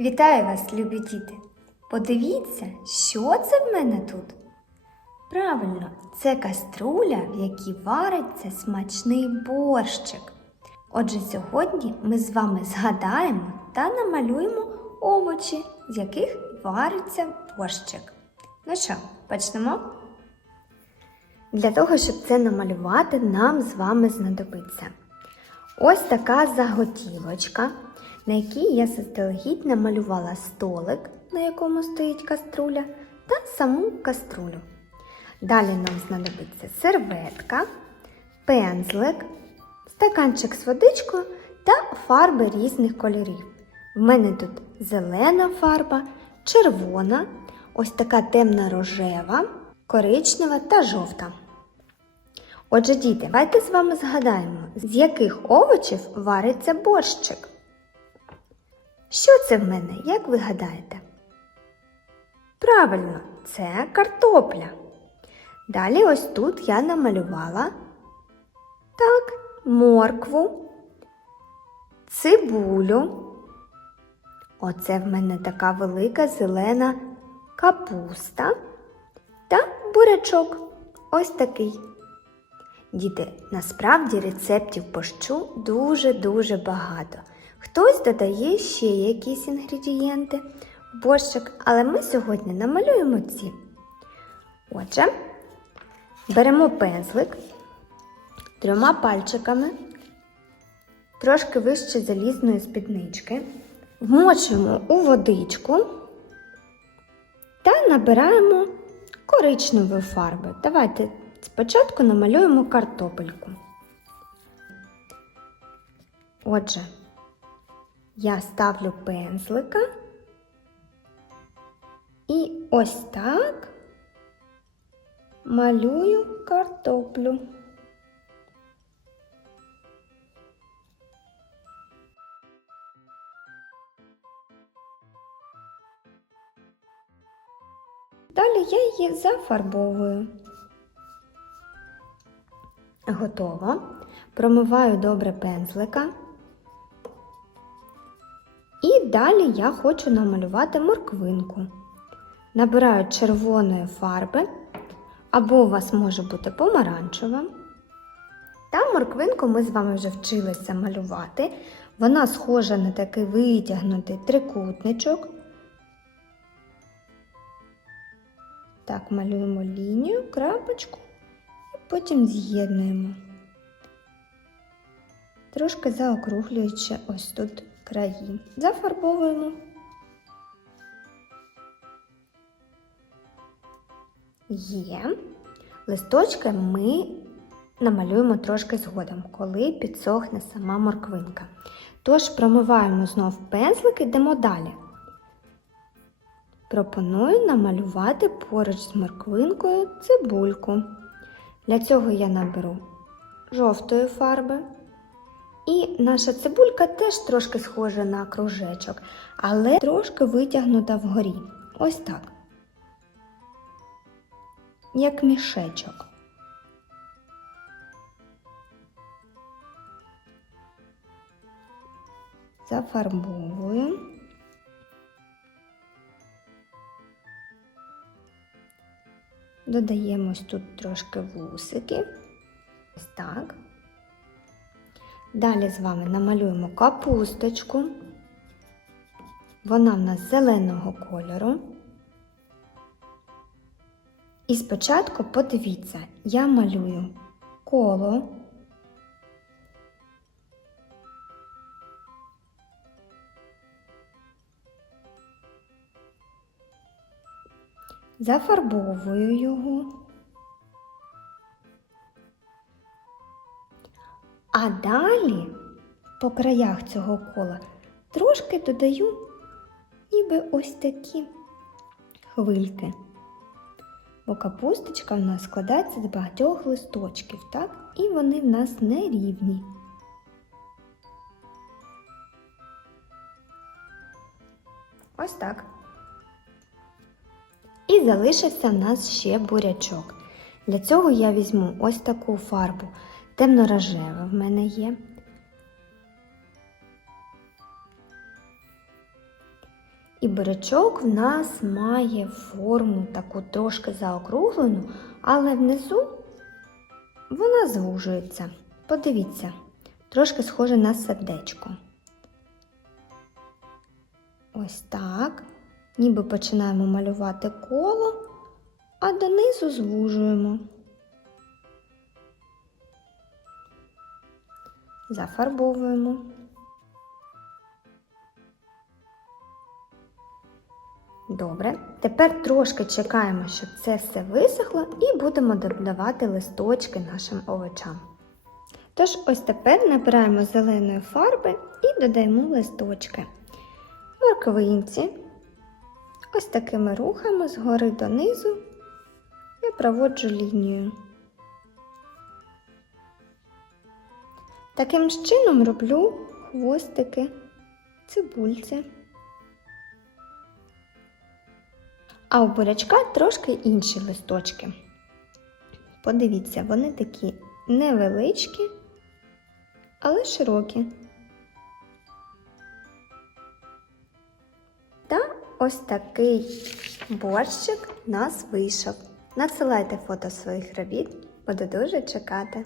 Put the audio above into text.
Вітаю вас, любі діти! Подивіться, що це в мене тут? Правильно, це каструля, в якій вариться смачний борщик. Отже, сьогодні ми з вами згадаємо та намалюємо овочі, з яких вариться борщик. Ну що, почнемо? Для того, щоб це намалювати, нам з вами знадобиться ось така заготівочка, на якій я заздалегідь намалювала столик, на якому стоїть каструля, та саму каструлю. Далі нам знадобиться серветка, пензлик, стаканчик з водичкою та фарби різних кольорів. В мене тут зелена фарба, червона, ось така темна рожева, коричнева та жовта. Отже, діти, давайте з вами згадаємо, з яких овочів вариться борщик. Що це в мене, як ви гадаєте? Правильно, це картопля. Далі ось тут я намалювала так, моркву, цибулю. Оце в мене така велика зелена капуста та бурячок. Ось такий. Діти, насправді рецептів борщу дуже-дуже багато. Хтось додає ще якісь інгредієнти в борщик, але ми сьогодні намалюємо ці. Отже, беремо пензлик трьома пальчиками, трошки вище залізної спіднички, вмочуємо у водичку та набираємо коричневої фарби. Давайте спочатку намалюємо картопельку. Отже, я ставлю пензлика і ось так малюю картоплю. Далі я її зафарбовую. Готово. Промиваю добре пензлика. І далі я хочу намалювати морквинку. Набираю червоної фарби, або у вас може бути помаранчева. Та морквинку ми з вами вже вчилися малювати. Вона схожа на такий витягнутий трикутничок. Так, малюємо лінію, крапочку і потім з'єднуємо. Трошки заокруглюючи ось тут краї. Зафарбовуємо. Є. Листочки ми намалюємо трошки згодом, коли підсохне сама морквинка. Тож промиваємо знов пензлик і йдемо далі. Пропоную намалювати поруч з морквинкою цибульку. Для цього я наберу жовтої фарби. І наша цибулька теж трошки схожа на кружечок, але трошки витягнута вгорі. Ось так. Як мішечок. Зафарбовую. Додаємо тут трошки вусики. Ось так. Далі з вами намалюємо капусточку. Вона в нас зеленого кольору. І спочатку подивіться, я малюю коло. Зафарбовую його. А далі по краях цього кола трошки додаю ніби ось такі хвильки. Бо капусточка в нас складається з багатьох листочків, так? І вони в нас не рівні. Ось так. І залишився в нас ще бурячок. Для цього я візьму ось таку фарбу. Темно-рожева в мене є. І бурячок в нас має форму таку трошки заокруглену, але внизу вона звужується. Подивіться, трошки схоже на сердечко. Ось так. Ніби починаємо малювати коло, а донизу звужуємо. Зафарбовуємо. Добре, тепер трошки чекаємо, щоб це все висохло, і будемо додавати листочки нашим овочам. Тож, ось тепер набираємо зеленої фарби і додаємо листочки. Морковинці. Ось такими рухами згори донизу я проводжу лінію. Таким чином роблю хвостики цибульці. А у бурячка трошки інші листочки. Подивіться, вони такі невеличкі, але широкі. Та ось такий борщик у нас вийшов. Надсилайте фото своїх робіт, буду дуже чекати.